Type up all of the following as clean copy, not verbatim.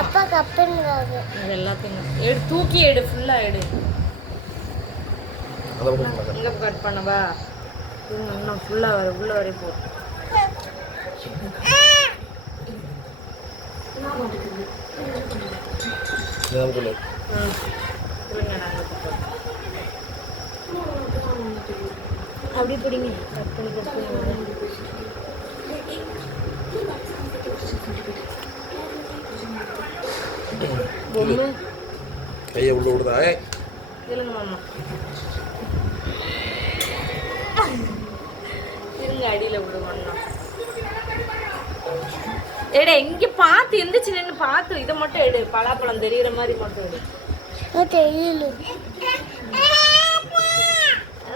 அப்பா கப்புங்கிறாரு. இது எல்லாத்தையும் எடு, தூக்கி எடு, ஃபுல்லா எடு. இங்க கட் பண்ணவா? இன்னும் ஃபுல்லா வர உள்ள வரை போ. அப்படி பிடிங்க. கட் பண்ணி கட் பண்ணி கையை உள்ள விடுதா? இருங்க மாமா, இருங்க, அடியில விடுவாண்ணா. எடு, இங்க பார்த்து எந்திரிச்சு நின்று பார்த்து இதை மட்டும் எடு. பலாப்பழம் தெரியுற மாதிரி மட்டும் எடு. தெரியல.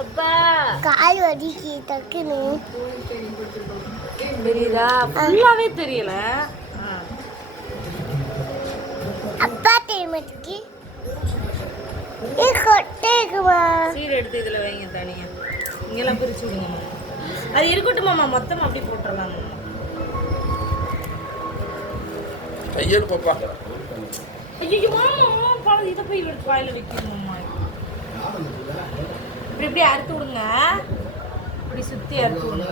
அப்பா கால் வலிக்கு டக்குன்னு தெரியுதா? ஃபுல்லாவே தெரியல. அப்பா தெரியுமாட்டுக்கு கொட்டேக்குமா? சீர் எடுத்து இதுல வைங்க தனியா. இங்கெல்லாம் பிரிச்சு விடுங்க மாமா. அது இருக்கட்டும் மாமா, மொத்தமா அப்படி போட்டுடலாம் மாமா. கையெடு பாப்பா. ஐயோ மாமா, பழம் இதை போய் எடுத்து வாயில வைக்கணும் மாமா. இப்படி இப்படி அறுத்து விடுங்க. இப்படி சுத்தி அறுத்து விடுங்க.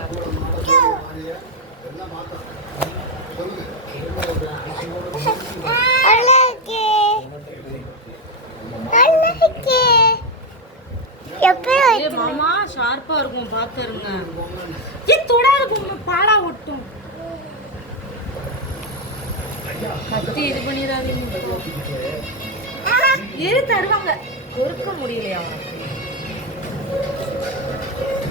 மாமா ஷார்ப்பா இருக்கும், பாத்துருங்க. தொடாது பொம்மை, பாலா ஒட்டும். கத்தி இது பண்ணிடாதீங்க. தருவாங்க, பொறுக்க முடியலையா அவனுக்கு?